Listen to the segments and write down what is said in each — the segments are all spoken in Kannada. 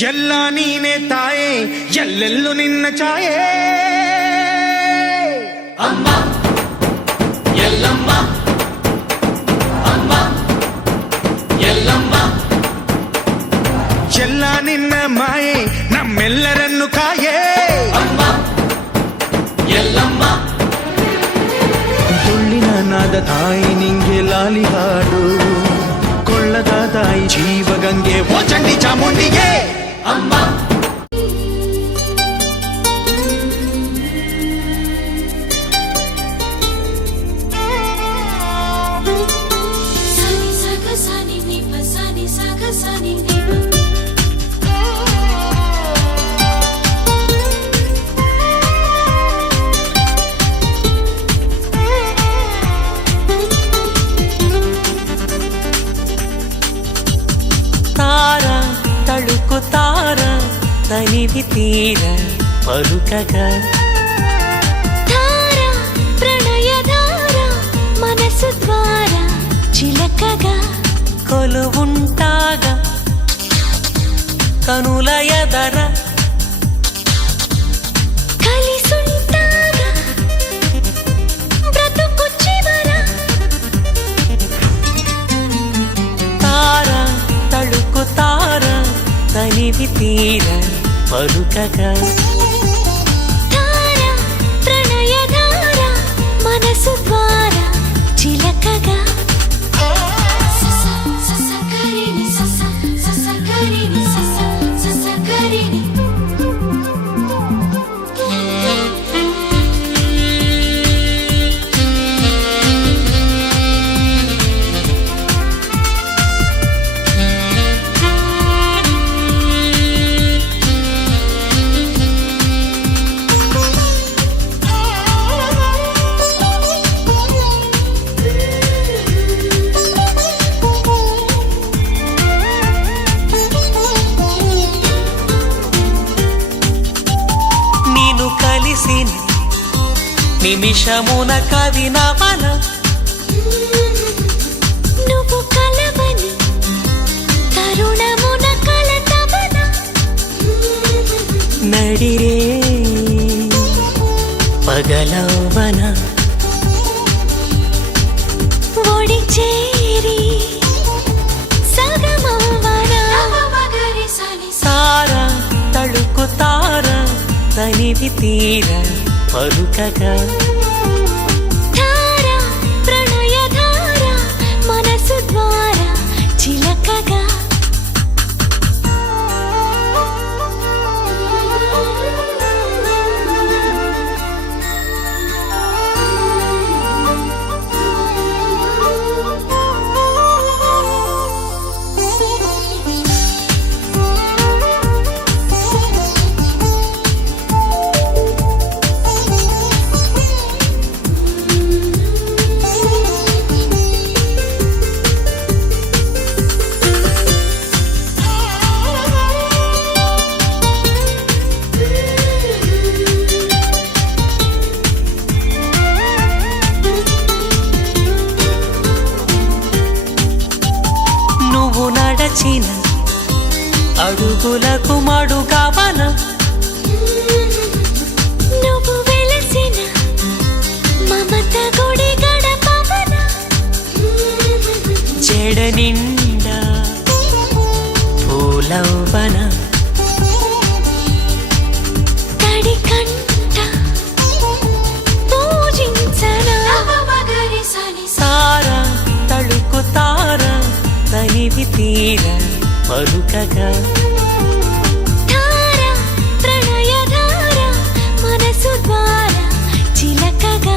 ಎಲ್ಲ ನೀನೆ ತಾಯೇ ಎಲ್ಲೆಲ್ಲೂ ನಿನ್ನ ಛಾಯೆ ಅಮ್ಮ ಎಲ್ಲಮ್ಮ ಅಮ್ಮ ಎಲ್ಲಮ್ಮ ಎಲ್ಲ ನಿನ್ನ ಮಾಯೆ ನಮ್ಮೆಲ್ಲರನ್ನು ಕಾಯೇ ಅಮ್ಮ ಎಲ್ಲಮ್ಮ ತುಳ್ಳಿನ ನಾದ ತಾಯಿ ನಿಂಗೆ ಲಾಲಿ ಹಾಡು ಕೊಳ್ಳದ ತಾಯಿ ಜೀವಗಂಗೆ ಓ ಚಂಡಿ ಚಾಮುಂಡಿಗೆ ಅಮ್ಮ తళుకుతార తనివి తీర పలుకగా ధార ప్రణయధార మనసు ద్వార చిలకగా కొలువుంటాగా కనుల ఎదర కలిసుంటాగా బ్రతుకు చివర తార తళుకుతార తనివి తీర పలుకగా ధార ప్రణయధార మనసు ద్వార చిలకగా నిమిషమున కవి నవన నువ్వు కలవని తరుణమున కలతవన నడిరే పగలవన ఒడి చేరి సగమవన తార తళుకుతార తనివి తీర పలుకగా ధార ప్రణయధార మనసు ద్వార చిలకగా నడచిన అడుగులకు మడుగవన నువ్వు వెలసిన మమత గుడి గడపవన జడ నిండా పూలవన తడి కంట పూజించన తార తళుకుతార తనివి తీర పలుకగా ధార ప్రణయధార మనసు ద్వార చిలకగా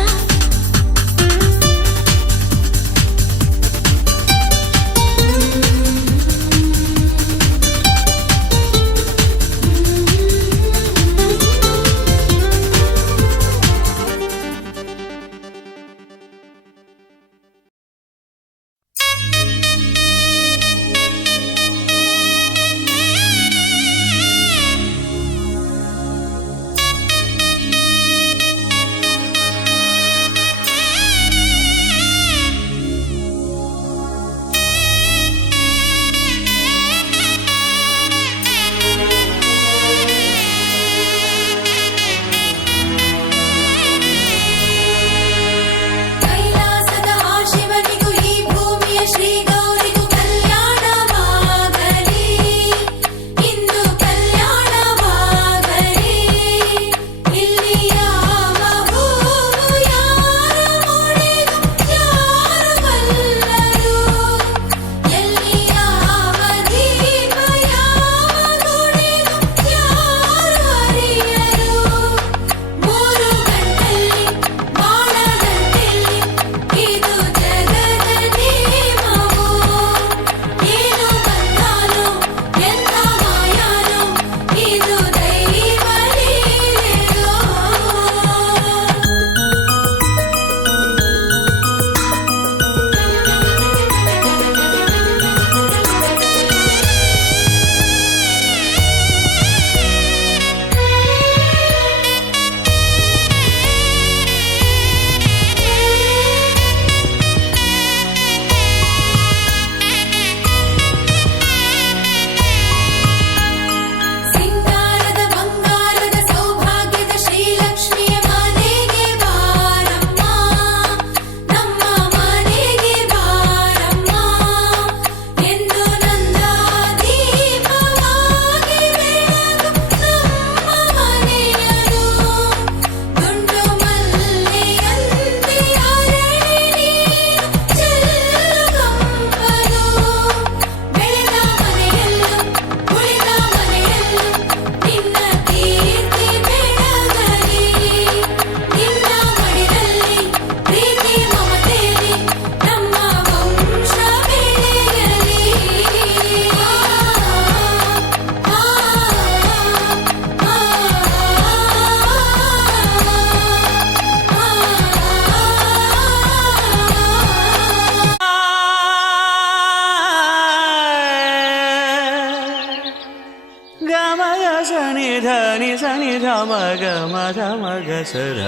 ಗ ಮದ ಮಗ ಸರ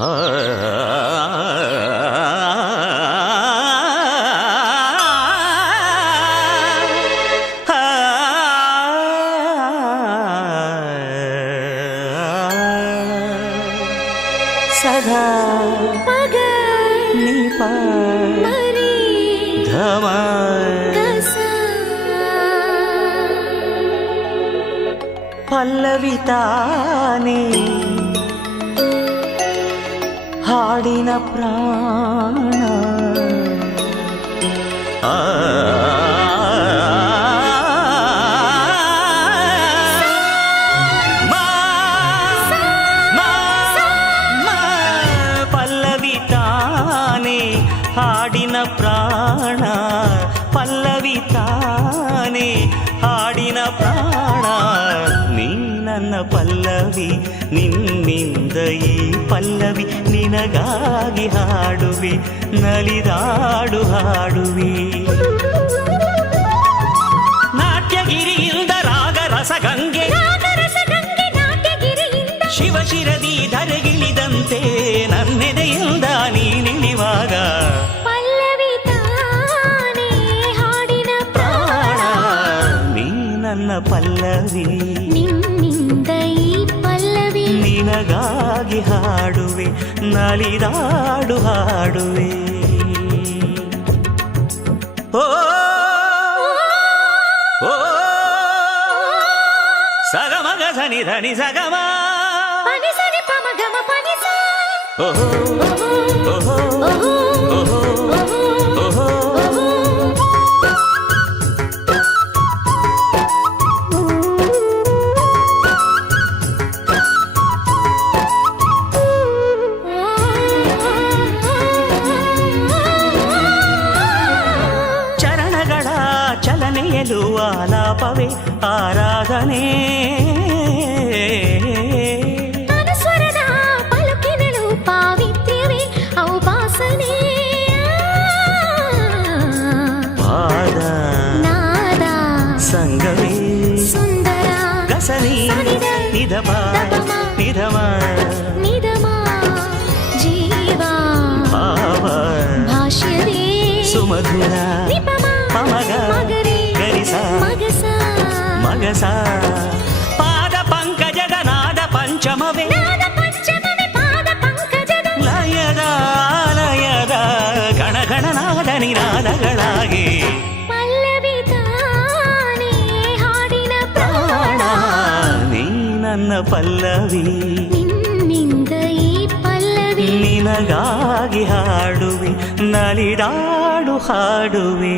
ಆ ಸದಾ ಪಗ ನಿಪ ಮರಿ ಧಮ ಗಸ ಪಲ್ಲವಿತಾನೆ ಹಾಡಿನ ಪ್ರಾಣ ಆ ಪಲ್ಲವಿತಾನೆ ಹಾಡಿನ ಪ್ರಾಣ ಪಲ್ಲವಿತಾನೆ ಹಾಡಿನ ಪ್ರಾಣ ನೀ ನನ್ನ ಪಲ್ಲವಿ ನಿನ್ನಿಂದ ಈ ಪಲ್ಲವಿ ನಿನಗಾಗಿ ಹಾಡುವೆ ನಲಿದಾಡು ಹಾಡುವೆ ನಾಟ್ಯಗಿರಿಯಿಂದ ರಾಗ ರಸಗಂಗೆ ನಾಟ್ಯಗಿರಿಯಿಂದ ಶಿವಶಿರದಿ ಧರೆಗಿಳಿದಂತೆ ನನ್ನೆದೆಯಿಂದ ನೀನಿಳಿವಾಗ ಪಲ್ಲವಿ ತಾನೇ ಹಾಡಿನ ಪ್ರಾಣ ನೀ ನನ್ನ ಪಲ್ಲವಿ ನಿನ್ನಿಂದ ಈ ಪಲ್ಲವಿ ನಿನಗಾಗಿ ಹಾಡುವೆ ನಲಿದಾಡು ಹಾಡುವೆ ಓ ಓ ಸಗಮಗ ಧನಿ ಧನಿ ಸಗಮ ಪನಿ ಸರಿ ಪಮಗಮ ಪನಿ ಸ ಓಹೋ ಓಹೋ ಓಹೋ ಓಹೋ ಚರಣಗಳ ಚಲನೆಯಲು ಆಲಾಪವೇ ಆರಾಧನೆ ಅನುಸ್ವರದ ಪಲುಕಿನಳು ಪಾವಿತ್ರ್ಯವೇ ಔಪಾಸನೆ ಪಾದ ನಾದ ಸಂಗವೇ ಸುಂದರ ಗಸನಿ ನಿಧಮ ನಿಧಮ ನಿಧಮ ಜೀವ ಭಾವ ಭಾಷ್ಯವೇ ಸುಮಧುರ ನಿಪಮ ಪಮಗ ಮಗರಿ ಗರಿಸ ಮಗಸ ಮಗಸ ಪಾದ ಪಂಕಜದ ನಾದ ಪಂಚಮವೇ ನಾದ ಪಂಚಮವೇ ಪಾದ ಪಂಕಜದ ಲಯದ ಲಯದ ಗಣಗಣನಾದ ನಿನಾದಗಳಾಗಿ ಪಲ್ಲವಿ ತಾನೇ ಹಾಡಿನ ಪ್ರಾಣ ನೀ ನನ್ನ ಪಲ್ಲವಿ ನಿನ್ನಿಂದ ಈ ಪಲ್ಲವಿ ನಿನಗಾಗಿ ಹಾಡುವೆ ನಲಿದಾಡು ಹಾಡುವೆ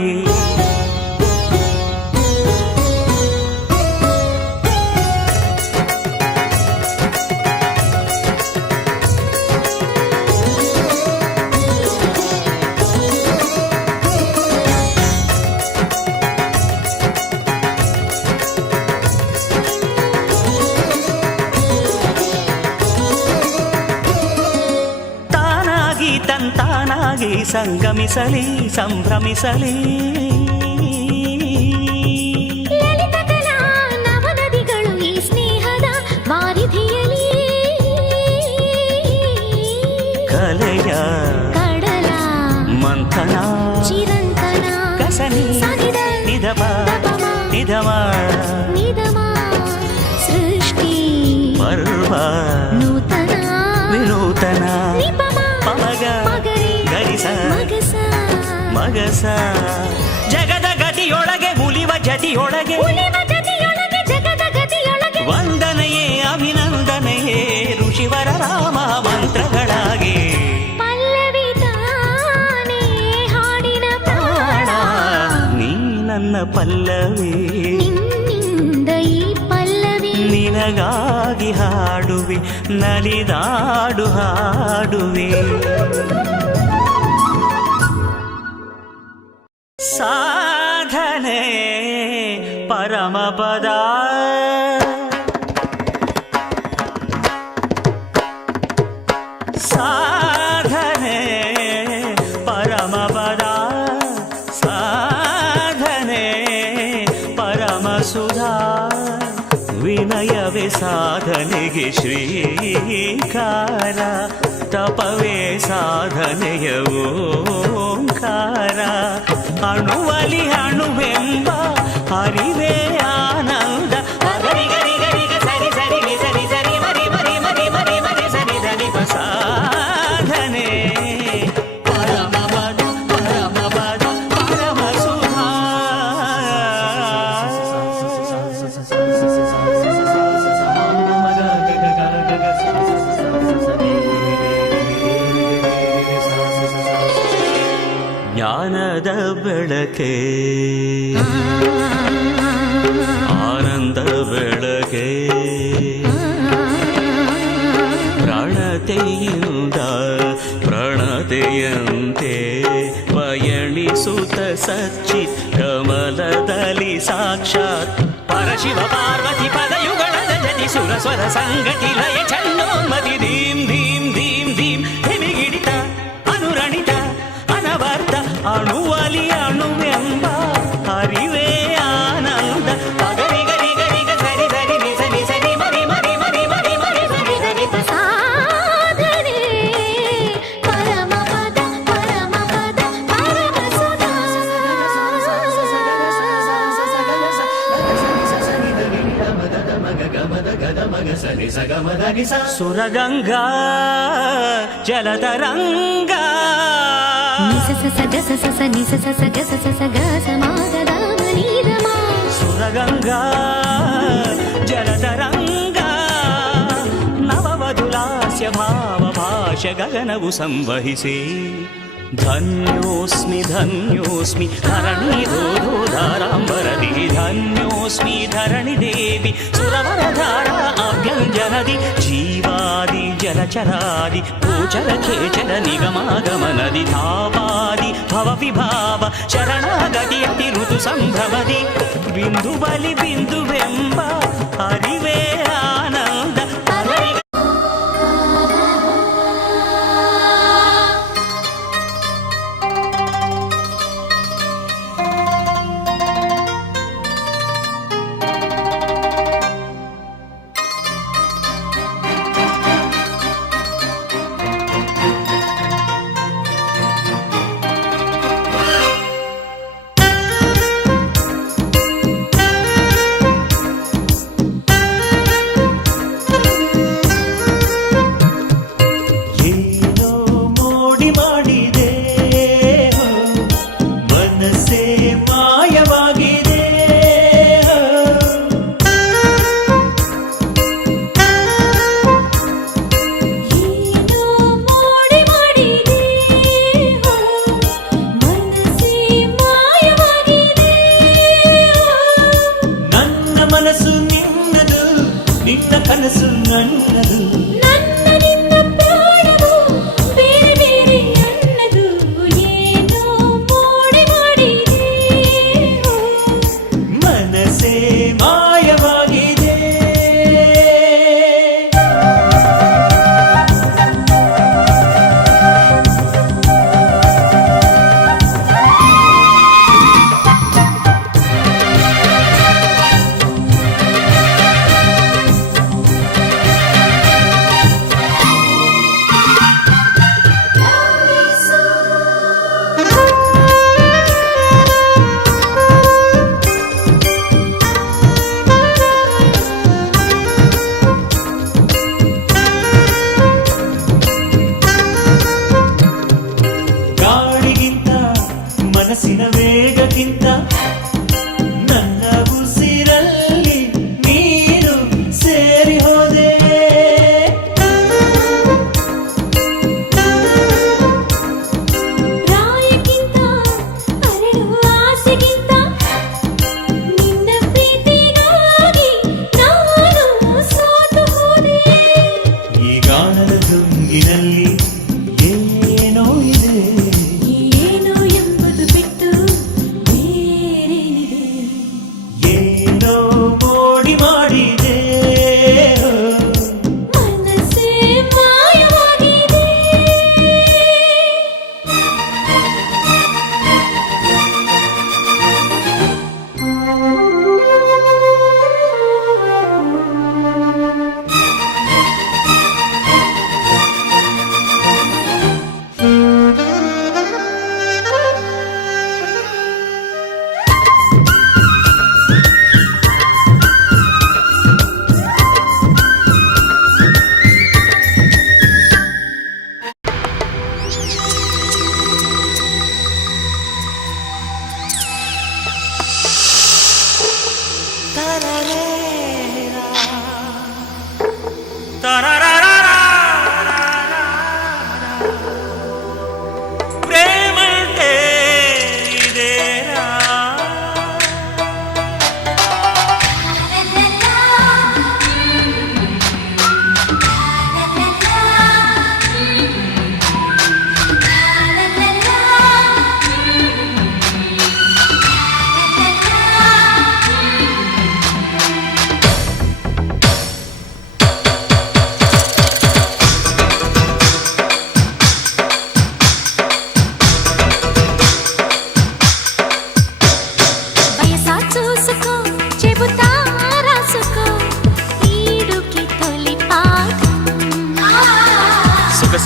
ತಾನಾಗಿ ತಂತಾನಾಗಿ ಸಂಗಮಿಸಲಿ ಸಂಭ್ರಮಿಸಲಿ ಲಲಿತ ಕಲಾ ನವನದಿಗಳು ಈ ಸ್ನೇಹದ ವಾರಿಧಿಯಲಿ ಕಲೆಯ ಕಡಲ ಮಂಥನ ಚಿರಂತನ ಕಸನಿ ಸನಿದ ನಿಧಮ ನಿಧಮ ನಿಧಮ ಸೃಷ್ಟಿ ಪರ್ವ ನೂತನ ವಿನೂತನ ನಿಪಮ ಪಮಗ ಮಗರಿ ಗರಿಸ ಮಗಸ ಮಗಸ ಜಗದ ಗತಿಯೊಳಗೆ ಉಲಿವ ಜತಿಯೊಳಗೆ ಉಳಿವ ಜತಿಯೊಳಗೆ ಜಗದ ಗತಿಯೊಳಗೆ ವಂದನೆಯೇ ಅಭಿನಂದನೆಯೇ ಋಷಿವರ ರಾಮ ಮಂತ್ರಗಳಾಗಿ ಪಲ್ಲವಿ ತಾನೇ ಹಾಡಿನ ಪ್ರಾಣ ನೀ ನನ್ನ ಪಲ್ಲವಿ ನಿನ್ನಿಂದ ಈ ಪಲ್ಲವಿ ನಿನಗಾಗಿ ಹಾಡುವೆ ನಲಿದಾಡು ಹಾಡುವೆ ಸಾಧನೆ ಪರಮಪದ ಸಾಧನೆ ಪರಮಪದ ಸಾಧನೆ ಪರಮಸುಧಾ ವಿನಯ ಶ್ರೀಕಾರ ತಪವೇ ಸಾಧನೆಯ ಓಂಕಾರ ಅಣುವಲಿ ಅಣುವೆಂಬ ಅರಿವೇ ಆನಂದ ಗರಿ ಗರಿ ಗರಿ ಗ ಸರಿ ಸರಿ ನಿ ಸರಿ ಸರಿ ಮರಿ ಮರಿ ಮರಿ ಮರಿ ಮರಿ ಸರಿ ಧನಿ ಪ ಸಾಧನೆ ಪರಮ ಪದ ಪರಮ ಸುಧಾ ಜ್ಞಾನದ ಬೆಳಕೆ ಆನಂದ ಬೆಳಕೆ ಪ್ರಣತೆಯಿಂದ ಪ್ರಣತೆಯಂತೆ ಪಯಣಿಸುತ್ತ ಸಚ್ಚಿತ್ ಕಮಲದಲ್ಲಿ ಸಾಕ್ಷಾತ್ ಪರಶಿವ ಪಾರ್ವತಿ ಪದಯುಗಳದ ಜತಿ ಸುರ ಸ್ವರ ಸಂಗತಿ ಲಯ ಚನ್ನೋನ್ಮತಿ ಧೀಂ ಧೀಂ ಧೀಂ ಧೀಂ ಹಿಮಿಗಿಡಿತ ಅನುರಣಿತ ಅನವರ್ತ ಅಣುವಲಿ ಅಣುವೆಂಬ ಅರಿವೇ ಆನಂದ ಗರಿ ಗರಿ ಗರಿ ಗ ಸರಿ ಸರಿ ನಿ ಸರಿ ಸರಿ ಮರಿ ಮರಿ ಮರಿ ಮರಿ ಮರಿ ಸರಿ ಸರಿ ಪ ಸಾಧನೆ ಪರಮ ಪದ ಪರಮ ಸುಧಾ ಸುರಗಂಗಾ ಜಲತರಂಗ ನಿಸ ಸ ಗ ಸ ಸ ಸ ನಿಸ ಸ ಸ ಗ ಸ ಸ ಸ ಗ ಸ ಮ ಗ ದ ಮ ನಿ ದ ಮ ಸುರಗಂಗಾ ಜಲತರಂಗ ನವವಧುಲಾಸ್ಯ ಭಾವ ಭಾಷ ಗಗನವು ಸಂವಹಿಸಿ ಧನ್ಯೋಸ್ಮಿ ಧನ್ಯೋಸ್ಮಿ ಧರಣಿ ಧಾರಾಂಬರದಿ ಧನ್ಯೋಸ್ಮಿ ಧರಣಿ ದೇವಿ ಸುರವರಧಾರ ಅಭ್ಯಂಜನದಿ ಜೀವಾದಿ ಜಲಚರಾದಿ ಗೋಚರ ಖೇಚರ ನಿಗಮಾಗಮನದಿ ತಾಪಾದಿ ಭವ ವಿಭಾವ ಶರಣಾಗತಿ ಅತಿ ಋತು ಸಂಭ್ರಮದಿ ಬಿಂದು ಬಲಿ ಬಿಂದುವೆಂಬ ಅರಿವೇ ಆನಂದ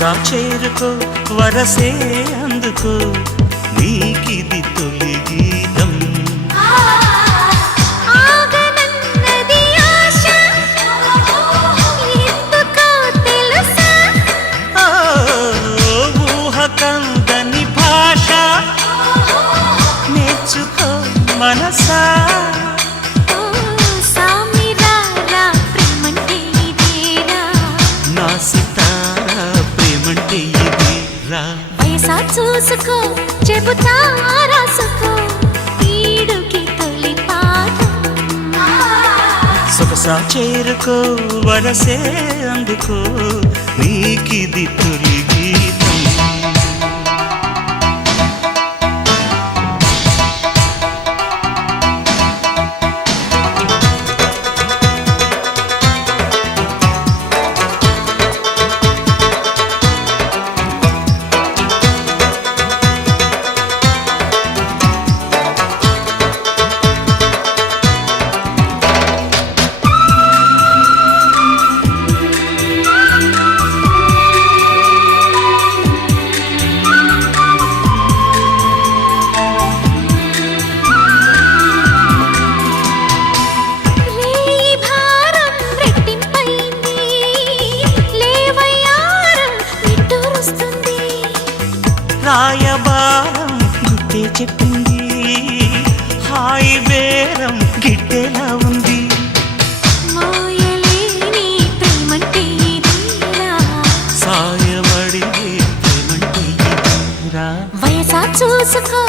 చేరుకో వరసే అందుకో నీకిది తొలి గీతం ఆగనన్నది ఆశ ఎందుకో తెలుసా ఓ, ఊహ కందని భాష నేర్చుకో మనసా ఓ సామిరారా ప్రేమంటే ఇదేరా నా సితారా ప్రేమంటే ఇది రా వయసా చూసుకో చెబుతా రాసుకో ఈడుకి తొలి పాఠం సొగసా చేరుకో వరసే అందుకో నీకిది తొలి గీతం రేయి భారం రెట్టింపైంది లేవయ్యారం నిట్టూరుస్తుంది రాయబారం గుట్టే చెప్పింది హాయి బేరం గిట్టేలా ఉంది మోయలేని ప్రేమంటే ఇదేరా సాయమడిగే ప్రేమంటే ఇది రా వయసా చూసుకో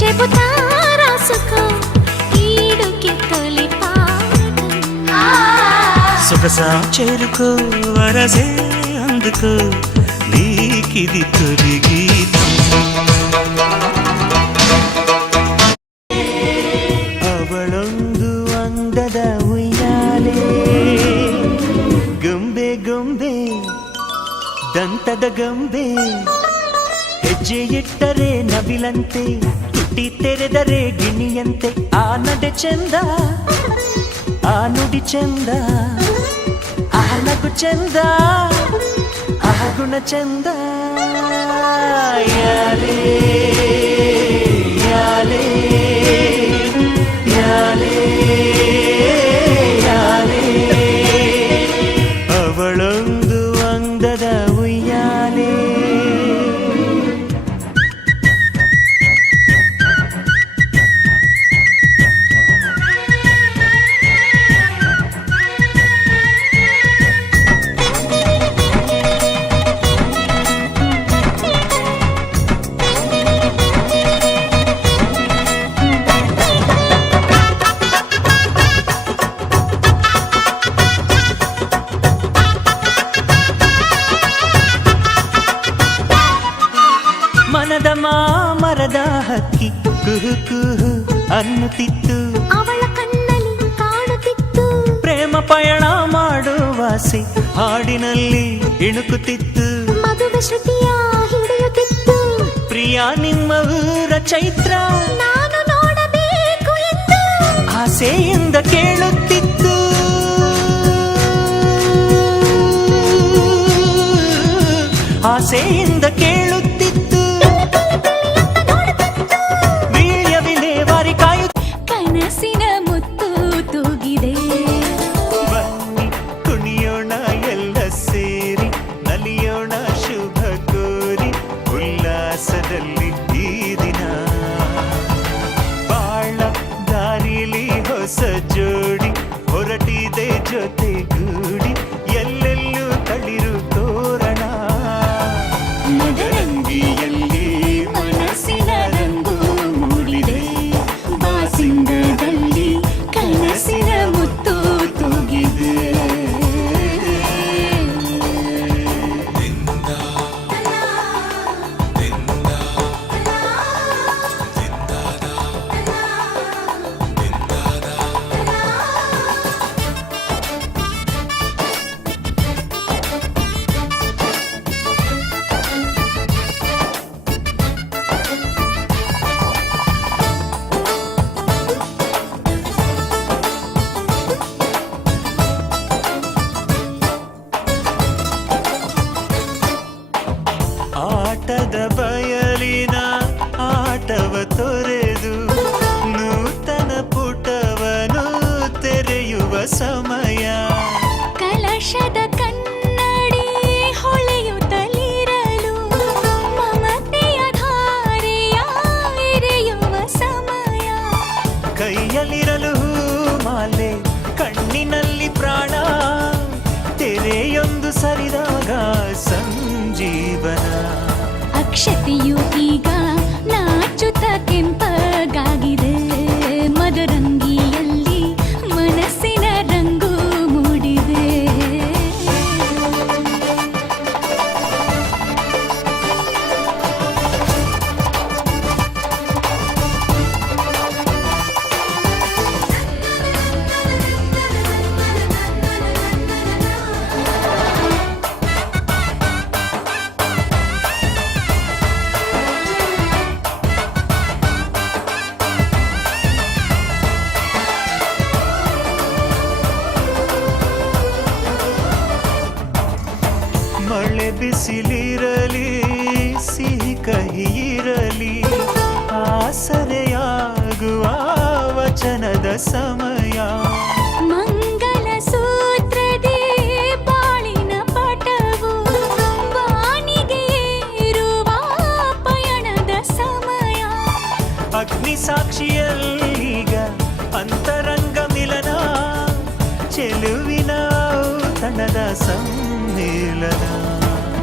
చెబుతా రాసుకో ఈడుకి తొలి పాఠం సొగసా చేరుకో వరసే అందుకో నీకిది తొలి గీతం ಅವಳೊಂದು ಅಂದದ ಉಯ್ಯಾಲೆ ಗೊಂಬೆ ಗೊಂಬೆ ದಂತದ ಗೊಂಬೆ ಹೆಜ್ಜೆ ಇಟ್ಟರೆ ನವಿಲಂತೆ ತುಟಿ ತೆರೆದರೆ ಗಿಣಿಯಂತೆ ಆ ನಡೆ ಚಂದ ಆ ನುಡಿ ಚಂದ ಆ ನಗು ಚಂದ ಆ ಗುಣ ಚಂದ ಯಾಲೇ ಯಾಲೇ ಯಾಲೇ ಯಾಲೇ ಅವಳೊಂದು ಅಂದದ ಉಯ್ಯಾಲೆ ಮನದ ಮಾಮರದ ಹಕ್ಕಿ ಕುಹು ಕುಹು ಅನ್ನುತ್ತಿತ್ತು ಅವಳ ಕಣ್ಣಲ್ಲಿ ಕಾಣುತ್ತಿತ್ತು ಪ್ರೇಮ ಪಯಣ ಮಾಡುವಾಸೆ ಹಾಡಿನಲ್ಲಿ ಇಣುಕುತ್ತಿತ್ತು ಮದುವೆ ಶ್ರುತಿಯ ಹಿಡಿಯುತ್ತಿತ್ತು ಪ್ರಿಯ ನಿಮ್ಮ ಊರ ಚೈತ್ರ ನಾನು ನೋಡಬೇಕು ಎಂದು ಆಸೆಯಿಂದ ಕೇಳುತ್ತಿತ್ತು ಆಸೆಯಿಂದ ಕೇಳುತ್ತಿತ್ತು ವೀಳ್ಯ ವಿಲೇವಾರಿ ಕಾಯು ಕನಸಿನ ಮುತ್ತು ತೂಗಿದೆ ಬನ್ನಿ ಕುಣಿಯೋಣ ಎಲ್ಲ ಸೇರಿ ನಲಿಯೋಣ ಶುಭ ಕೋರಿ ಉಲ್ಲಾಸದಲ್ಲಿ ಈ ದಿನ ಬಾಳ ದಾರಿಲಿ ಹೊಸ ಜೋಡಿ ಹೊರಟಿದೆ ಜೊತೆಗೂಡಿ ಎಲ್ಲೆಲ್ಲೂ ತಳಿರು ತೋರಣ ಮದರಂಗಿ ಆಟದ ಬಯಲಿನ ಆಟವ ತೊರೆದು ನೂತನ ಪುಟವನು ತೆರೆಯುವ ಸಮಯ. ಕಲಶದ ಕನ್ನಡಿ ಹೊಳೆಯುತ್ತಲಿರಲು ಮಮತೆಯ ಧಾರೆಯ ಎರೆಯುವ ಸಮಯ. ಕೈಯಲ್ಲಿರಲು ಮಾಲೆ ಕಣ್ಣಿನಲ್ಲಿ ಪ್ರಾಣ ತೆರೆಯೊಂದು ಸರಿದಾಗ ಸಂಜೀವನ. ಅಕ್ಷತೆಯು ಈಗ ನಾಚುತ್ತ ಕೆಂಪಗಾಗಿದೆ. ಮದರಂಗಿಯಲ್ಲಿ ಮನಸ್ಸಿನ ರಂಗು ಮೂಡಿದೆ. ಮಳೆ ಬಿಸಿಲಿರಲಿ ಸಿಹಿ ಕಹಿ ಇರಲಿ ಆಸರೆಯಾಗುವ ವಚನದ ಸಮಯ. ಮಂಗಲ ಸೂತ್ರದಿ ಬಾಳಿನ ಪಟವು ಬಾನಿಗೆ ಏರುವ ಪಯಣದ ಸಮಯ. ಅಗ್ನಿ ಸಾಕ್ಷಿಯಲ್ಲೀಗ ಅಂತರಂಗ ಮಿಲನ ಚೆಲುವಿನ ಔತಣದ ಸಮ್ಮಿಲನ.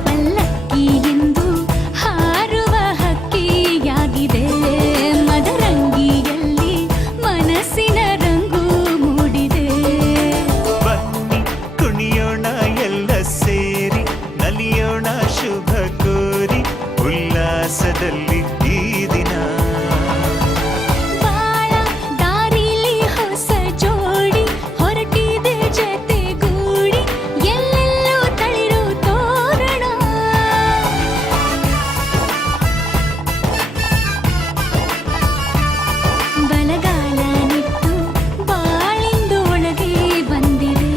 ಪಲ್ಲಕ್ಕಿ ಎಂದು ಹಾರುವ ಹಕ್ಕಿಯಾಗಿದೆ. ಮದರಂಗಿಯಲ್ಲಿ ಮನಸ್ಸಿನ ರಂಗು ಮೂಡಿದೆ. ಬನ್ನಿ ಕುಣಿಯೋಣ ಎಲ್ಲ ಸೇರಿ ನಲಿಯೋಣ ಶುಭ ಕೋರಿ ಉಲ್ಲಾಸದಲ್ಲಿ ಈ ದಿನ. ಬಾಳ ದಾರಿಲಿ ಹೊಸ ಜೋಡಿ ಹೊರಟಿದೆ ಜತೆಗೂಡಿ ಎಲ್ಲೆಲ್ಲೂ ತಳಿರು ತೋರಣ. ಬಲಗಾಲ ನಿಟ್ಟು ಬಾಳಿಂದು ಒಳಗೆ ಬಂದಿದೆ.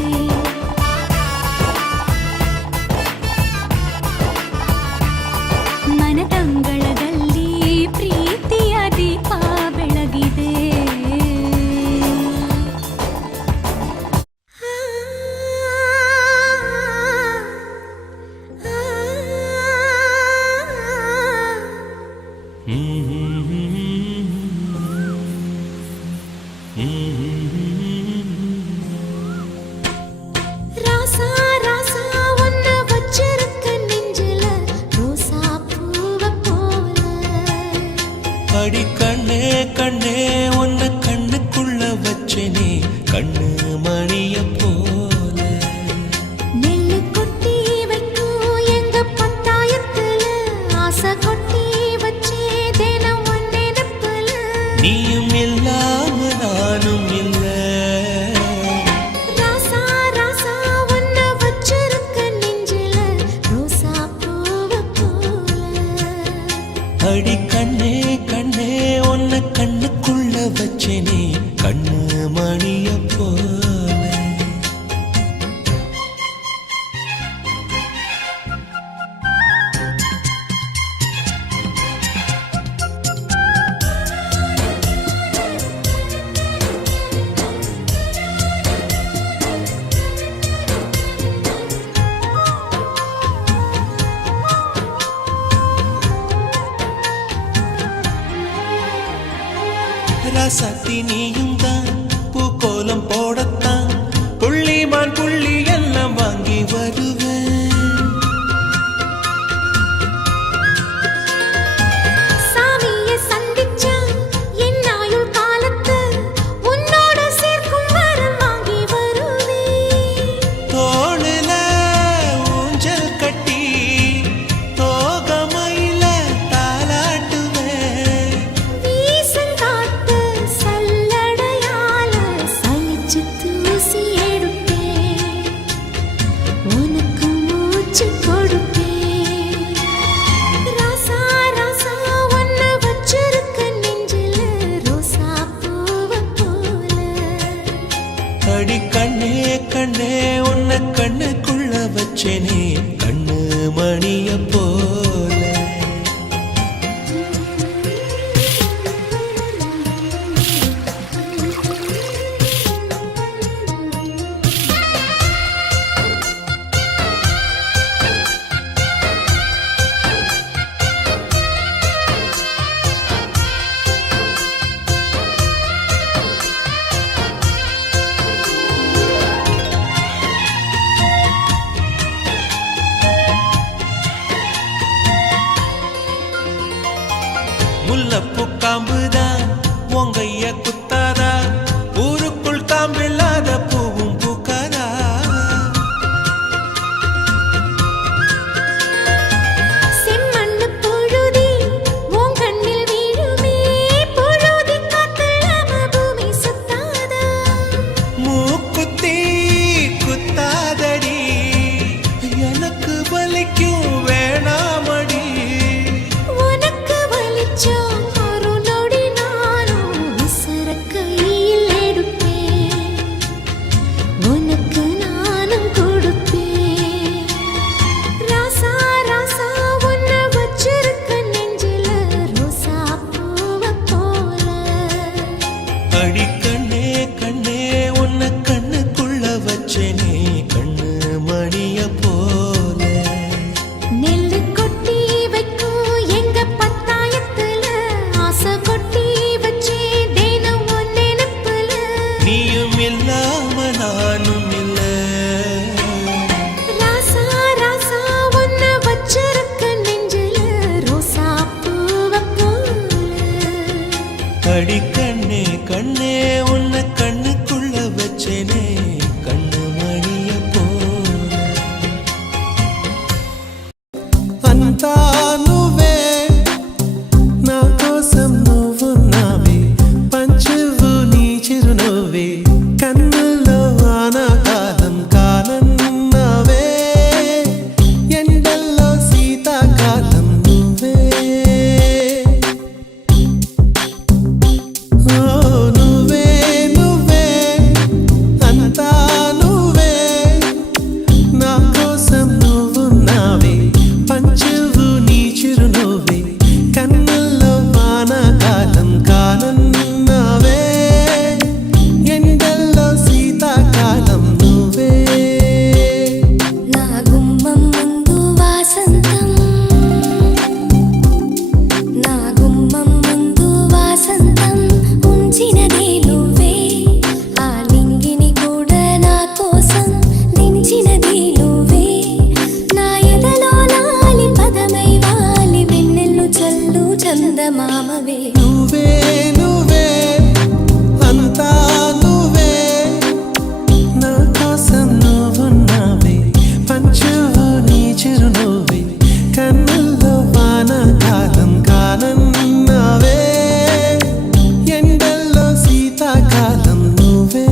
ಮನದಂಗಳದಲ್ಲಿ ಪ್ರೀತಿಯ ದೀಪ ಬೆಳಗಿದೆ. ராசா ராசா ஒன்ன வச்சிருக்க நெஞ்சில ரோசா பூவ போல. அடி கண்ணே கண்ணே உன்னை கண்ணுக்குள்ள வச்சனே கண்ணு மணிய போல. நெல்லு கொட்டி வைக்கும் எங்க பத்தாயத்துல ஆசை கொட்டி வச்சே தினம் ஒன்னே நெப்பல. நீயும் இல்லாம நானும் இல்ல. ராசா ராசா ஒன்ன வச்சிருக்க நெஞ்சில ரோசா பூவ போல. அடி கண்ணே கண்ணே உன்னை கண்ணுக்குள்ள வச்சனே கண்ணு மணிய போல. ராசாத்தி நீயும் தான் பூக்கோலம் போடத்தான் புள்ளிமான் புள்ளி எல்லாம் வாங்கி வருவேன். சாமியை சந்திச்சா என் ஆயுள் காலத்து உன்னோட சேர்க்கும் வரம் வாங்கி வருவேன். தோளுல ஊஞ்சல் கட்டி தோகமையில தாலாட்டுவேன். வீசங்காத்து சல்லடை முல்லப்பூ காம்புதான் உங்கைய குத்தாதா ஊருக்குள் காம்பில்லாத பூவும் பூக்காதா செம்மண்ணு புழுதி உன் கண்ணில் வீழுமே புழுதி காத்தலாம பூமி சுத்தாதா மூக்குத்தி குத்தாதடி எனக்கு வலிக்கும் வேணாமடி உனக்கு வலிச்சா ஒரு நொடி நானும் விசிற கையில் எடுப்பேன் உனக்கு நானும் கொடுப்பேன் ராசா ராசா உன்னை வச்சிருக்க நெஞ்சில ரோசா பூவை போல அடி கண்ணே கண்ணே உன்னை கண்ணுக்குள்ள வச்சேனே கண்ணு மணிய போல நெல்லு கொட்டி வைக்கும் எங்க பத்தாயத்துல ஆசை கொட்டி வச்சே தினம் உன் நினைப்புல நீயும் இல்லாம நானும் இல்ல ராசா ராசா உன்னை வச்சிருக்க நெஞ்சில ரோசா பூவை போல அடி கண்ணே கண்ணே உன்னை கண்ணுக்குள்ள வச்சேனே கண்ணு மணிய போல అంతా నువ్వే నా కోసం నువ్వున్నావే పంచువు నీ చిరునవ్వే కన్నుల్లో వానాకాలం కాలన్నావే ఎండల్లో శీతాకాలం నువ్వే ఓ నువ్వే నువ్వే అంతా నువ్వే నా కోసం నువ్వున్నావే పంచువు నీ చిరునవ్వే కన్నుల్లో వానాకాలం కాలన్నావే ఎండల్లో శీతాకాలం నువ్వే నా గుమ్మం ముందు వాసంతం నా గుమ్మం ముందు వాసంతం ఉంచినదే నువ్వే ఆ లింగిని కూడా నా కోసం దించినది నువ్వే నా ఎదలో లాలి పదమై వాలి వెన్నెల్లు చల్లు చందమామవే నువ్వే నువ్వే అంతా నువ్వే నా కోసం నువ్వున్నావే పంచువు నీ చిరునవ్వే కన్నుల్లో వానాకాలం కాలన్నావే ఎండల్లో శీతాకాలం నువ్వే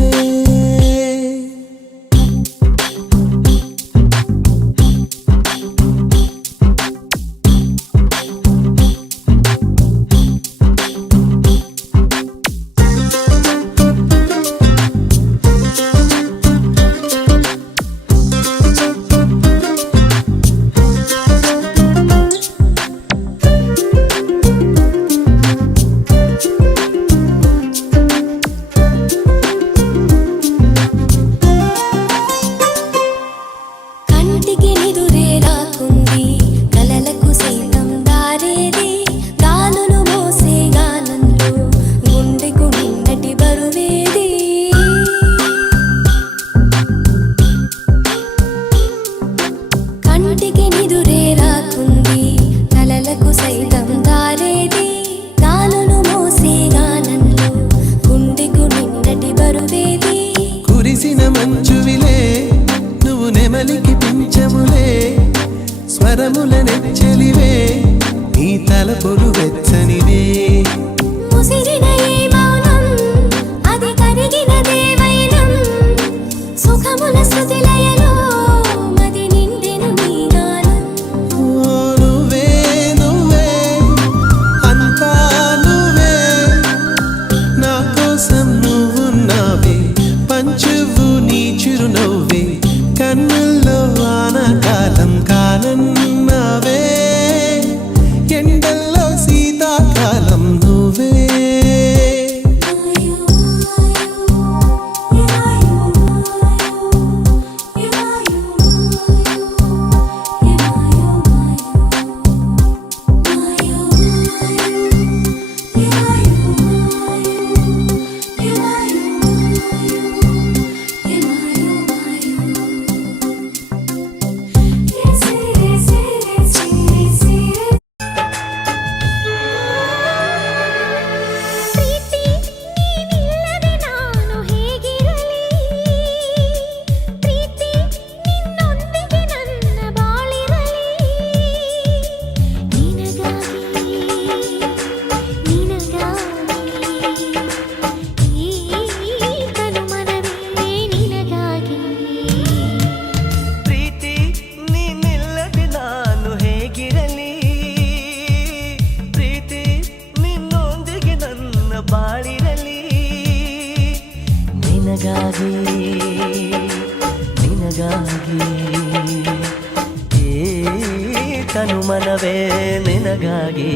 ನಿನಗಾಗಿ.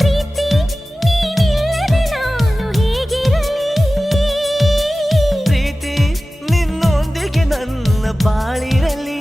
ಪ್ರೀತಿ ನೀನಿಲ್ಲದೆ ನಾನು ಹೇಗಿರಲಿ, ಪ್ರೀತಿ ನಿನ್ನೊಂದಿಗೆ ನನ್ನ ಬಾಳಿರಲಿ.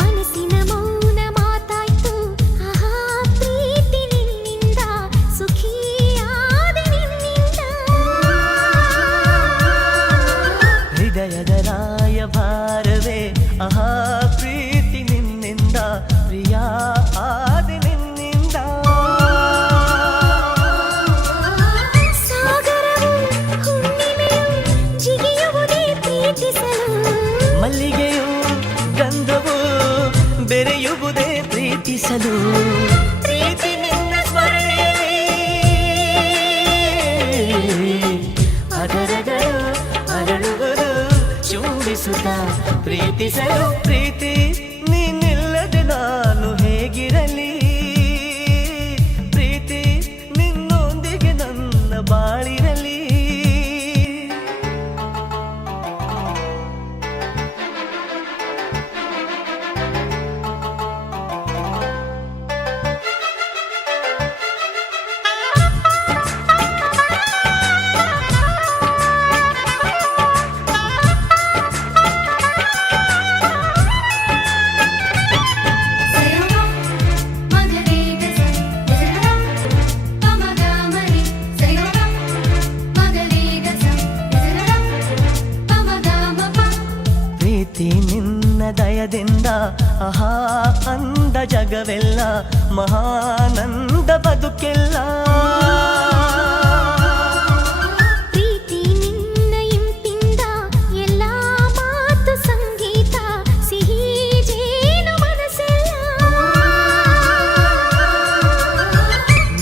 ಮನಸ್ಸಿನ ಮೌನ ಮಾತಾಯ್ತು, ಆಹಾ ಪ್ರೀತಿ ನಿನ್ನಿಂದ, ಸುಖಿಯಾದೆ ನಿನ್ನಿಂದ. ಹೃದಯದ ರಾಯಭಾರವೇ ಆಹಾ ಪ್ರೀತಿ ನಿನ್ನಿಂದ, ಪ್ರಿಯ ಆದೆ ನಿನ್ನಿಂದ. ಸಾಗರವು ಹುಣ್ಣಿಮೆಯು ಜಿಗಿಯುವುದೇ ಪ್ರೀತಿಸಲು, ಮಲ್ಲಿಗೆಯು ಗಂಧವು ಬೆರೆಯುವುದೇ ಪ್ರೀತಿಸಲು. ಪ್ರೀತಿ ನಿನ್ನ ಸ್ಮರಣೆಯಲ್ಲಿ ಅದರಗಳು ಅರಳುವುದು ಚುಂಬಿಸುತ್ತ ಪ್ರೀತಿಸಲು. ಪ್ರೀತಿ ನೀನಿಲ್ಲದೆ ನಾನು ಹೇಗಿರಲಿ, ಪ್ರೀತಿ ನಿನ್ನೊಂದಿಗೆ ನನ್ನ ಬಾಳಿರಲಿ. ಪ್ರೀತಿ ನಿನ್ನ ದಯದಿಂದ ಆಹಾ ಅಂದ ಜಗವೆಲ್ಲ, ಮಹಾನಂದ ಬದುಕೆಲ್ಲ. ಪ್ರೀತಿ ನಿನ್ನ ಇಂಪಿಂದ ಎಲ್ಲ ಮಾತು ಸಂಗೀತ, ಸಿಹಿ ಜೇನು ಮನಸ್ಸೆಲ್ಲ.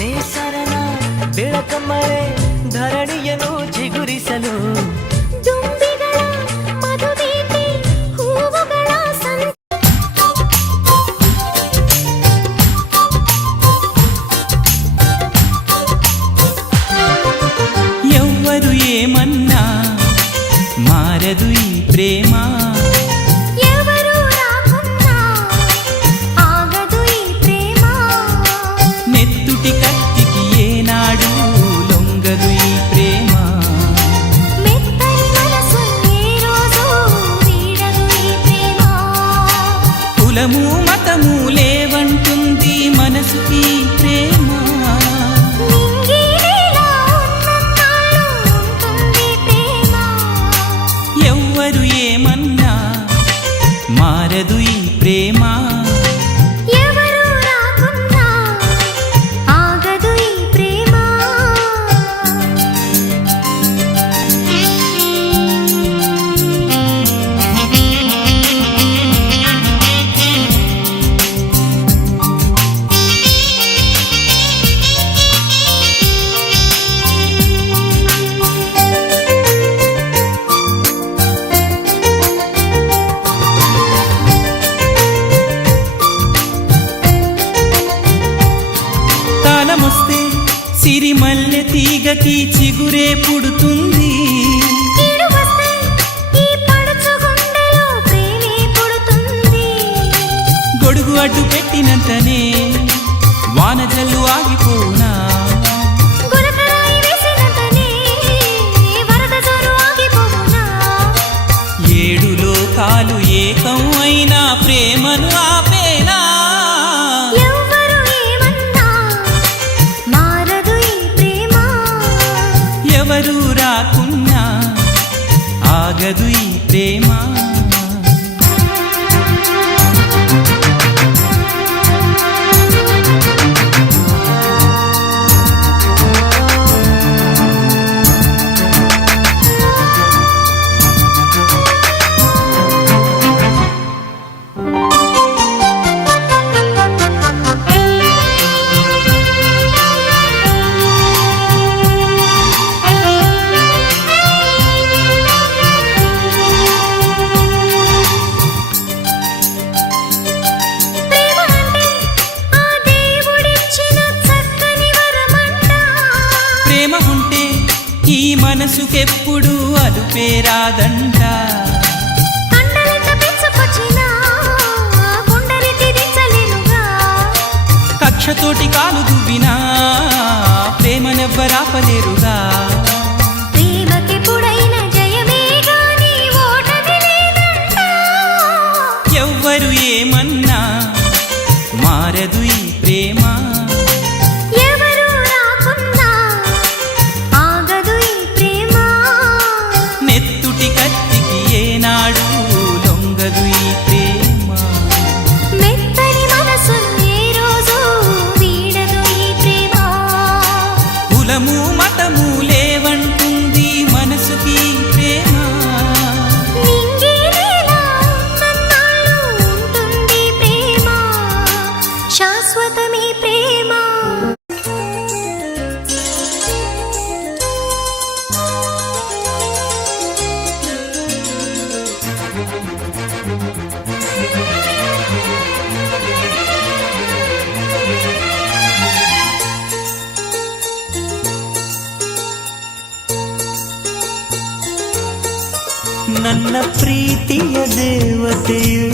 ನೇಸರನ ಬೆಳಕ ಮಳೆ ಧರಣಿಯನ್ನು ಚಿಗುರಿಸಲು. ದುಂಬಿಗಳ ಮಧುಬೇಟೆ ಹೂವುಗಳ ఎవ్వరు ఏమన్నా మారదు ఈ ప్రేమ, ఎవరు రాకున్నా ఆగదు ఈ ప్రేమ. నెత్తుటి కత్తికి ఏనాడు లొంగదు ఈ ప్రేమ. మెత్తని మనసు ఏ రోజు వీడదు ఈ ప్రేమ. కులము మతము లేవంటుంది మనసుకి ప్రేమ. నింగి నేల ఉన్నన్నాళ్ళు ఉంటుంది ప్రేమ. ఎవ్వరు ఏమన్నా మారదు ఈ ప్రేమ. ఎవరు రాకున్నా ఆగదు ఈ ప్రేమ. కాలమొస్తే సిరిమల్లె తీగకి చిగురే పుడుతుంది. కీడు వస్తే ఈ పడుచు గుండెలో ప్రేమే పుడుతుంది. గొడుగు అడ్డు పెట్టినంతనే వాన జల్లు ఆగిపోనా. గురకరాయి వేసినంతనే వరద జోరు ఆగిపోవునా. ఏడు లోకాలు ఏకం అయినా ప్రేమను ఆపేనా. ఎవ్వరు ఏమన్నా మారదు ఈ ప్రేమ. ఎవరు రాకున్నా ఆగదు ఈ ప్రేమ. ఈ మనసుకెప్పుడు అదుపేరాదంట. కండలెంత పెంచుకొచ్చినా గుండెని తీర్చలేనుగా. కక్షతోటి కాలు దువ్వినా ప్రేమనెవ్వరాపలేరుగా. ప్రేమకెప్పుడైనా జయమే గాని ఓటమి లేదంట. ఎవ్వరు ఏమన్నా మారదు ఈ ప్రేమ. ఎవరు రాకున్నా ఆగదు ఈ ప్రేమ. నెత్తుటి కత్తికి ఏనాడు లొంగదు ఈ ప్రేమ. మెత్తని మనసును ఏ రోజు వీడదు ఈ ప్రేమ. కులము మతము లేవంటుంది మనసుకి ఈ ప్రేమ. నింగి నేల ఉన్నన్నాళ్ళు ఉంటుంది ప్రేమ. శాశ్వతమీ ప్రేమ. ನನ್ನ ಪ್ರೀತಿಯ ದೇವತೆಯು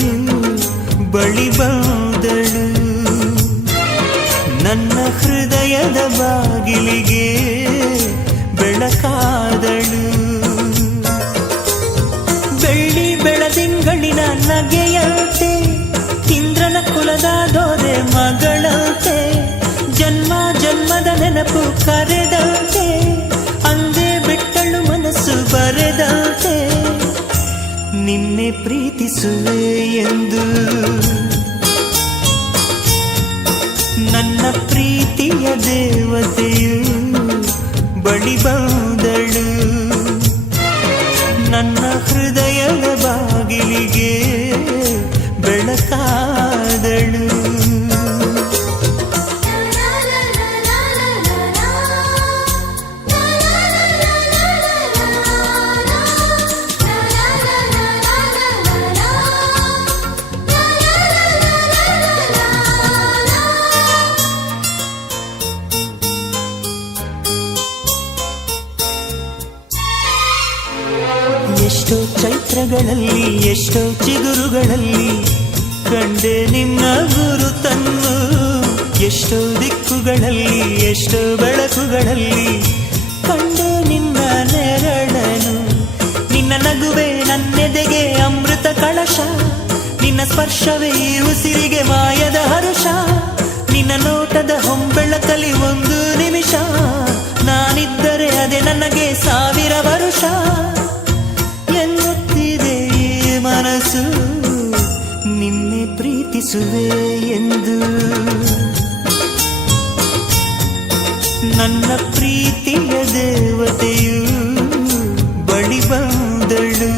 ಬಳಿ ಬಂದಳು. ನನ್ನ ಹೃದಯದ ಬಾಗಿಲಿಗೆ ಬೆಳಕಾದಳು. ಬೆಳ್ಳಿ ಬೆಳದಿಂಗಳಿನ ನಗೆಯಂತೆ ಇಂದ್ರನ ಕುಲದ ದೊರೆ ಮಗಳಂತೆ ಜನ್ಮ ಜನ್ಮದ ನೆನಪು ಕರೆದಂತೆ ಅಂದೇ ಬಿಟ್ಟಳು ಮನಸ್ಸು ಬರೆದಂತೆ ನಿನ್ನೆ ಪ್ರೀತಿಸುವೆ ಎಂದು. ನನ್ನ ಪ್ರೀತಿಯ ದೇವತೆಯು ಬಳಿ ಬಂದಳು. ನನ್ನ ಹೃದಯದ ಬಾಗಿಲಿಗೆ ಬೆಳಕಾದಳು. ಎಷ್ಟೋ ಚೈತ್ರಗಳಲ್ಲಿ ಎಷ್ಟೋ ಚಿಗುರುಗಳಲ್ಲಿ ಕಂಡೆ ನಿನ್ನ ಗುರುತನ್ನು. ಎಷ್ಟೋ ದಿಕ್ಕುಗಳಲ್ಲಿ ಎಷ್ಟೋ ಬೆಳಕುಗಳಲ್ಲಿ ಕಂಡೆ ನಿನ್ನ ನೆರಳನು. ನಿನ್ನ ನಗುವೆ ನನ್ನೆದೆಗೆ ಅಮೃತ ಕಳಶ. ನಿನ್ನ ಸ್ಪರ್ಶವೇ ಈ ಉಸಿರಿಗೆ ಮಾಯದ ಹರುಷ. ನಿನ್ನ ನೋಟದ ಹೊಂಬೆಳಕಲಿ ಒಂದು ನಿಮಿಷ ನಾನಿದ್ದರೆ ಅದೇ ನನಗೆ 1000 ವರುಷ ಎನ್ನುತ್ತಿದೆ ಈ ಮನಸ್ಸು ನಿನ್ನೆ ಪ್ರೀತಿಸುವೆ ಎಂದು. ನನ್ನ ಪ್ರೀತಿಯ ದೇವತೆಯು ಬಳಿ ಬಂದಳು.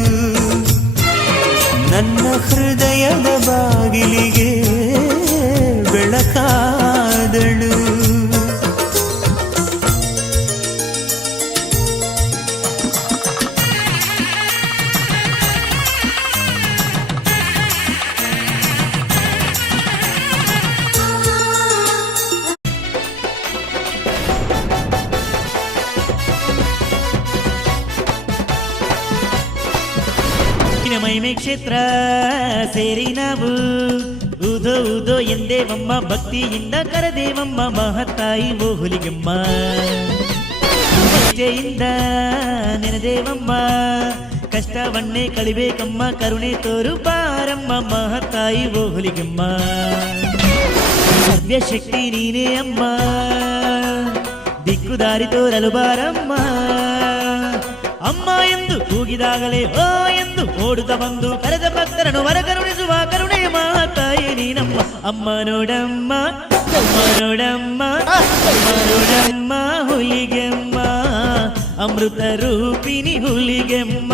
ನನ್ನ ಹೃದಯದ ಬಾಗಿಲಿಗೆ ಬೆಳಕಾದಳು. ಮಹಿಮೆ ಕ್ಷೇತ್ರ ಸೇರಿ ನಾವು ಊದೋ ಊದೋ ಎಂದೇವಮ್ಮ ಭಕ್ತಿಯಿಂದ ಕರೆದೇವಮ್ಮ ಮಹತ್ತಾಯಿ ಓ ಹುಲಿಗೆಮ್ಮ. ಹೆಜ್ಜೆಯಿಂದ ನೆನೆದೇವಮ್ಮ ಕಷ್ಟವನ್ನೇ ಕಳಿಬೇಕಮ್ಮ ಕರುಣೆ ತೋರು ಬಾರಮ್ಮ ಮಹತ್ತಾಯಿ ಓ ಹುಲಿಗೆಮ್ಮ. ಸವ್ಯಶಕ್ತಿ ನೀನೇ ಅಮ್ಮ ದಿಕ್ಕು ದಾರಿ ತೋರಲು ಬಾರಮ್ಮ. ಅಮ್ಮ ಎಂದು ಕೂಗಿದಾಗಲೇ ಓ ಎಂದು ಓಡುತ್ತ ಬಂದು ಕರೆದ ಭಕ್ತರನ್ನು ವರಕರುಣಿಸುವ ಕರುಣೆ ಮಾತಾಯೇ ನೀನಮ್ಮ. ಅಮ್ಮ ನೋಡಮ್ಮ ಅಮ್ಮ ನೋಡಮ್ಮ ಅಮ್ಮ ನೋಡಮ್ಮ ಹುಲಿಗೆಮ್ಮ ಅಮೃತ ರೂಪಿಣಿ ಹುಲಿಗೆಮ್ಮ.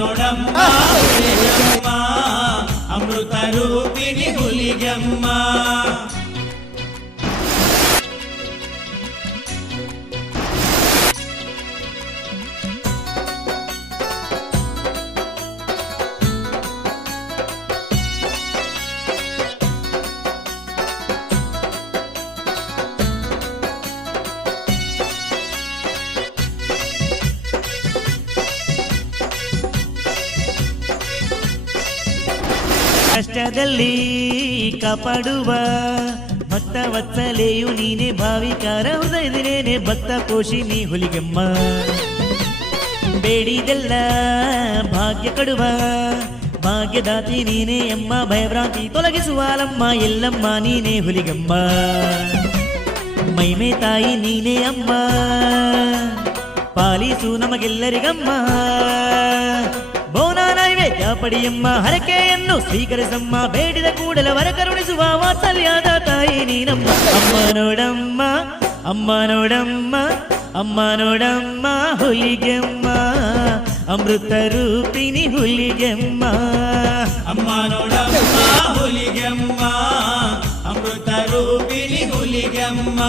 ನೋಡಮ್ಮ ಹುಲಿಗೆಮ್ಮ, ಅಮೃತ ರೂಪಿಣಿ ಹುಲಿಗೆಮ್ಮ. ಕಷ್ಟದಲ್ಲಿ ಕಾಪಾಡುವ ಭಕ್ತ ವತ್ಸಲೆಯು ನೀನೆ ಭಾವಿಕಾರ ಹೃದಯದಿನೇನೆ ಭಕ್ತ ಪೋಷಿನಿ ಹುಲಿಗೆಮ್ಮ ಬೇಡಿದೆಲ್ಲ ಭಾಗ್ಯ ಕಡುವ ಭಾಗ್ಯದಾತಿ ನೀನೇ ಅಮ್ಮ ಭಯಭ್ರಾಂತಿ ತೊಲಗಿಸುವಾಲಮ್ಮ ಎಲ್ಲಮ್ಮ ನೀನೇ ಹುಲಿಗೆಮ್ಮ ಮೈಮೆ ತಾಯಿ ನೀನೇ ಅಮ್ಮ ಪಾಲಿಸು ನಮಗೆಲ್ಲರಿಗಮ್ಮ ಬೋನ ನೈವೇದ್ಯ ಪಡಿಯಮ್ಮ ಹರಕೆಯನ್ನು ಸ್ವೀಕರಿಸಮ್ಮ ಬೇಡಿದ ಕೂಡಲ ವರ ಕರುಣಿಸುವ ವಾತ್ಸಲ್ಯದ ತಾಯಿ ನೀನಮ್ಮ ಅಮ್ಮ ನೋಡಮ್ಮ ಅಮ್ಮ ನೋಡಮ್ಮ ಅಮ್ಮ ನೋಡಮ್ಮ ಹುಲಿಗೆಮ್ಮ ಅಮೃತ ರೂಪಿಣಿ ಹುಲಿಗೆಮ್ಮ ಅಮ್ಮ ನೋಡಮ್ಮ ಹುಲಿಗೆಮ್ಮ ಅಮೃತ ರೂಪಿಣಿ ಹುಲಿಗೆಮ್ಮ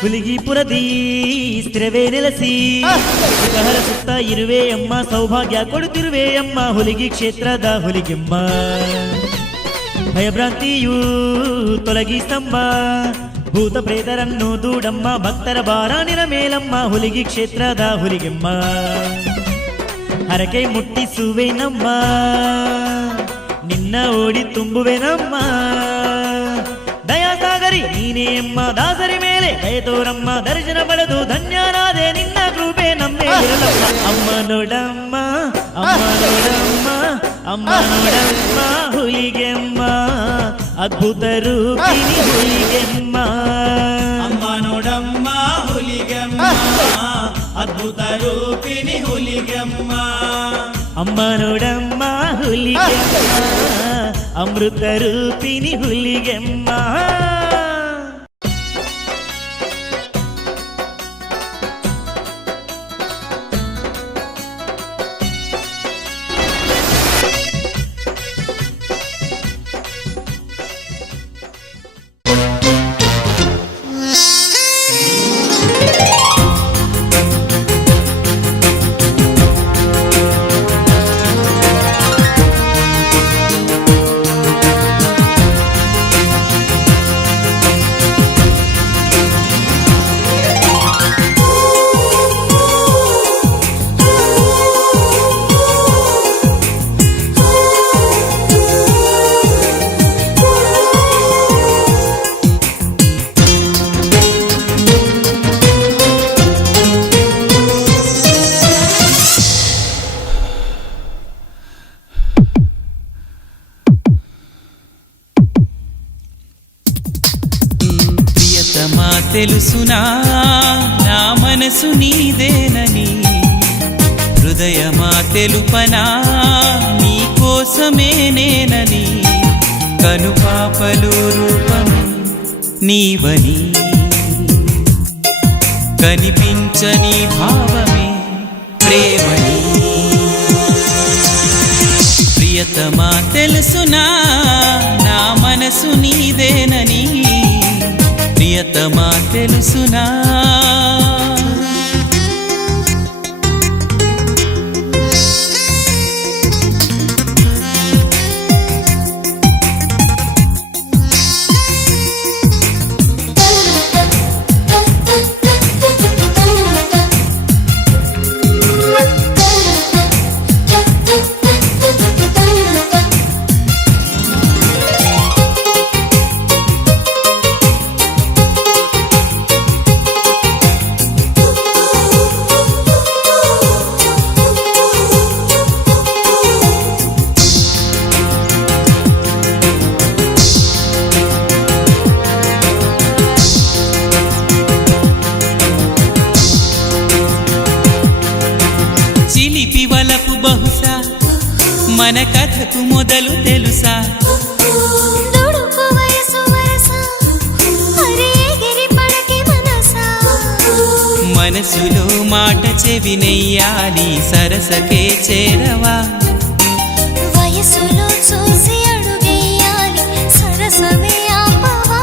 ಹುಲಿಗಿಪುರದಿ ಸ್ಥಿರವೇ ನೆಲೆಸಿ ಹರಸುತ್ತಾ ಇರುವೆ ಅಮ್ಮ ಸೌಭಾಗ್ಯ ಕೊಡುತ್ತಿರುವೆ ಅಮ್ಮ ಹುಲಿಗಿ ಕ್ಷೇತ್ರದ ಹುಲಿಗೆಮ್ಮ ಭಯಭ್ರಾಂತಿಯೂ ತೊಲಗಿಸಮ್ಮ ಭೂತ ಪ್ರೇತರನ್ನು ದೂಡಮ್ಮ ಭಕ್ತರ ಬಾರ ನಿನ ಮೇಲಮ್ಮ ಹುಲಿಗಿ ಕ್ಷೇತ್ರದ ಹುಲಿಗೆಮ್ಮ ಹರಕೆ ಮುಟ್ಟಿಸುವೆ ನಮ್ಮ ನಿನ್ನ ಓಡಿ ತುಂಬುವೆ ನಮ್ಮ ದಯಾಸಾಗರಿ ನೀನೇ ಅಮ್ಮ ದಾಸರಿ ಮೇಲೆ ದಯತೋರಮ್ಮ ದರ್ಶನ ಪಡೆದು ಧನ್ಯನಾದೆ ನಿನ್ನ ಕೃಪೆ ನಮ್ಮೇಲಿರಲಮ್ಮ ಅಮ್ಮ ನೋಡಮ್ಮ ಅಮ್ಮ ನೋಡಮ್ಮ ಅಮ್ಮ ನೋಡಮ್ಮ ಹುಲಿಗೆಮ್ಮ ಅದ್ಭುತ ರೂಪಿಣಿ ಹುಲಿಗೆಮ್ಮ ಅಮ್ಮ ನೋಡಮ್ಮ ಹುಲಿಗೆಮ್ಮ ಅದ್ಭುತ ರೂಪಿಣಿ ಹುಲಿಗೆಮ್ಮ ಅಮ್ಮ ನೋಡಮ್ಮ ಹುಲಿಗೆಮ್ಮ ಅಮೃತ ರೂಪಿಣಿ ಹುಲಿಗೆಮ್ಮ తెలుసునా నా మనసు నీదేనని హృదయమా తెలుపనా నీ కోసమే నేనని కనుపాపలు రూపం నీవని కనిపించని భావమే ప్రేమని ప్రియతమా తెలుసునా నా మనసు నీదేనని ప్రియతమా తెలుసునా మన కథకు మొదలు తెలుసా మనసులో మాట చెవినెయ్యాలి సరసకే చేరవా వయసులో చూసి అడుగేయాలి సరసమే ఆపవా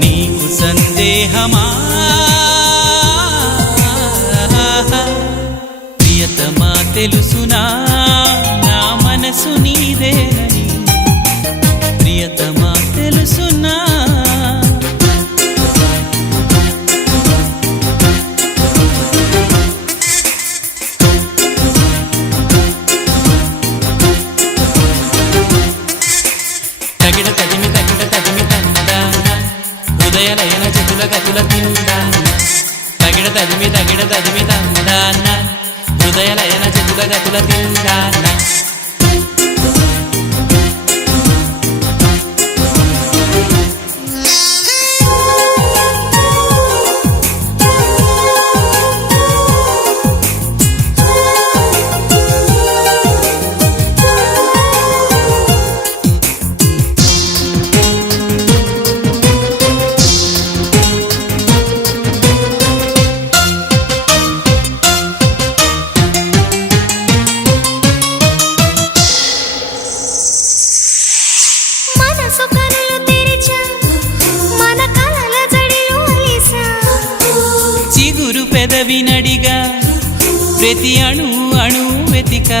నీకు సందేహమా తెలుసునా నా మనసు నీదేనని ప్రియతమా తెలుసునా తగిడ తదిమి తందాన హృదయలయన చెతుల గతుల తిందాన తగిడ తదిమి తందాన హృదయలయన చెతుల గతుల తిందాన మనసు కనులు తెరిచా మన కలల జడిలో అలిసా చిగురు పెదవి నడిగా ప్రతి అణు అణు వెతిక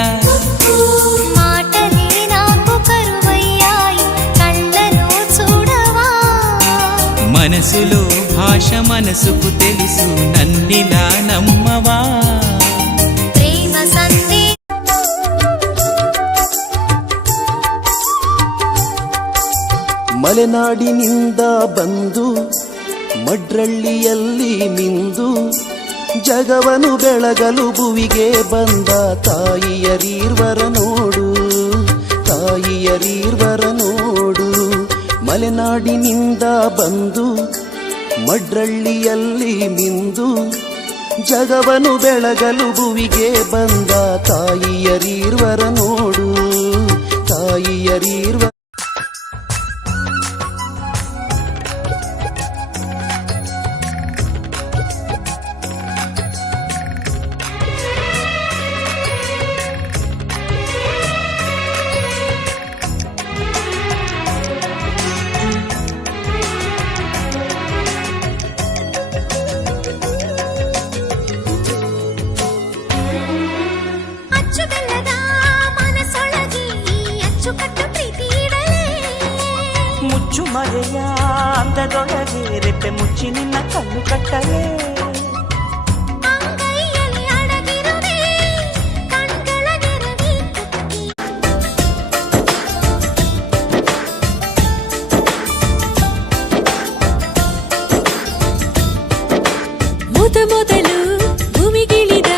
మాటలే నాకు కరువయ్యాయి కళ్ళలో చూడవా మనసులో భాష మనసుకు తెలుసు నన్నిలా నమ్మవా ప్రేమ సందే ಮಲೆನಾಡಿನಿಂದ ಬಂದು ಮಡ್ರಳ್ಳಿಯಲ್ಲಿ ಮಿಂದು ಜಗವನು ಬೆಳಗಲು ಭುವಿಗೆ ಬಂದ ತಾಯಿಯರೀರ್ವರ ನೋಡು ತಾಯಿಯರೀರ್ವರ ನೋಡು ಮಲೆನಾಡಿನಿಂದ ಬಂದು ಮಡ್ರಳ್ಳಿಯಲ್ಲಿ ಮಿಂದು ಜಗವನು ಬೆಳಗಲು ಭುವಿಗೆ ಬಂದ ತಾಯಿಯರೀರ್ವರ ನೋಡು ತಾಯಿಯರೀರ್ವರ ಅಚ್ಚು ಬೆಲ್ಲದ ಮನಸೊಳಗೆ ಈ ಅಚ್ಚುಕಟ್ಟು ಪ್ರೀತಿ ಇಡಲೇ ಮುಚ್ಚು ಮರೆಯ ಅಂದದೊಳಗೆ ರೆಪ್ಪೆ ಮುಚ್ಚಿ ನಿನ್ನ ಕಣ್ಣು ಕಟ್ಟಲೇ ಅಂಗೈಯಲ್ಲಿ ಅಡಗಿರುವೆ ಕಣ್ಗಳ ಗೆರವಿ ಮೊದಲು ಭೂಮಿಗಿಳಿದ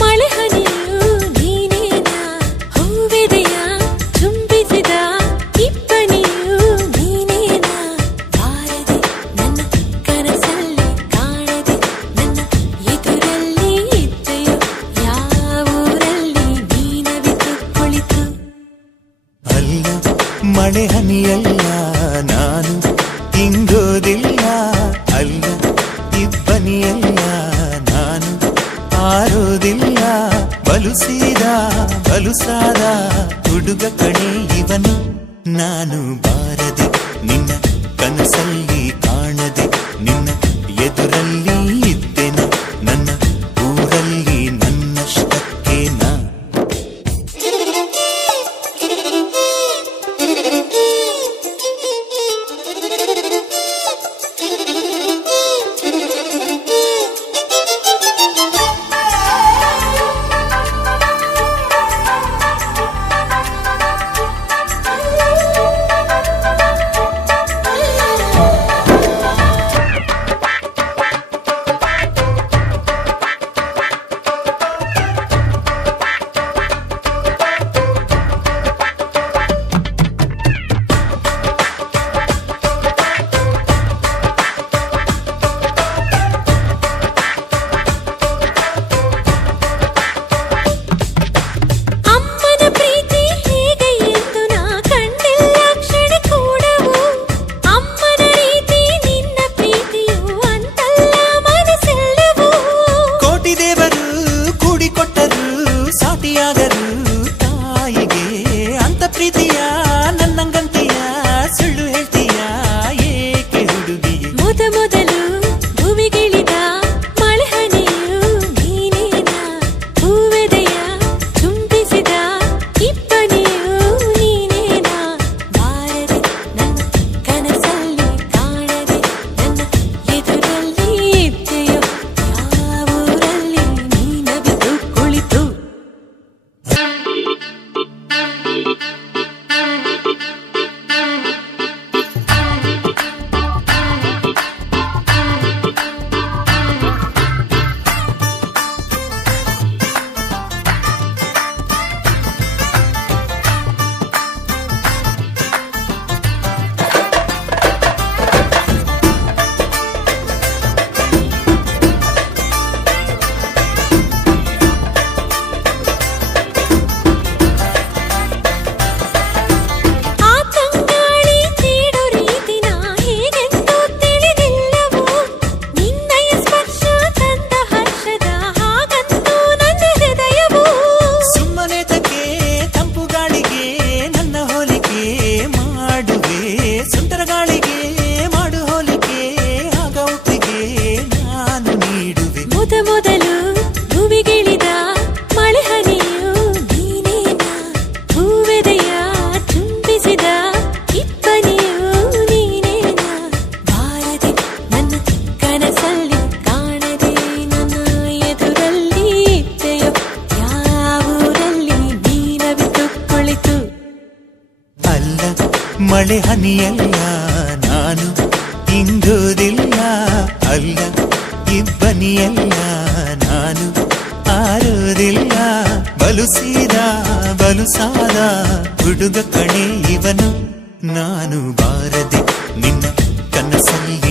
ಮಳೆ ಹನಿಯು ನೀನೇನ ಹೂವೆದೆಯ ಚುಂಬಿಸಿದ ಇಬ್ಬನಿಯು ನೀನೇನ ಬಾರದೆ ನನ್ನ ಕನಸಲ್ಲಿ ಕಾಣದೆ ನನ್ನ ಎದುರಲ್ಲಿ ಇದ್ದೆಯೋ ಯಾವೂರಲ್ಲಿ ನೀನವಿತು ಕುಳಿತು ಅಲ್ಲ ಮಳೆ ಹನಿಯಲ್ಲ ನಾನು ಹಿಂಗೋದಿಲ್ಲ ಅಲ್ಲ ಇಬ್ಬನಿಯಲ್ಲ ನಾನು ಆರೋದಿಲ್ಲ ಬಲುಸಾದ ಹುಡುಗ ಕಣೆ ಇವನು ನಾನು ಬಾರದೆ ನಿನ್ನ ಕನಸಲ್ಲಿ ಕಾಣದೆ ನಿನ್ನ ಎದುರಲ್ಲಿ ಇದ್ದೆನ ನನ್ನ ಊರಲ್ಲಿ ನನ್ನಷ್ಟಕ್ಕೆ ನಾ ಅಲ್ಲ ಮಳೆ ಹನಿಯಲ್ಲ ನಾನು ಇಂಗೋದಿಲ್ಲ ಅಲ್ಲ ಇಬ್ಬನಿಯಲ್ಲ ನಾನು ಆರೋದಿಲ್ಲ ಬಲುಸಾದ ಹುಡುಗ ಕಣೆ ಇವನು ನಾನು ಬಾರದೆ ನಿನ್ನ ಕನಸಲ್ಲಿ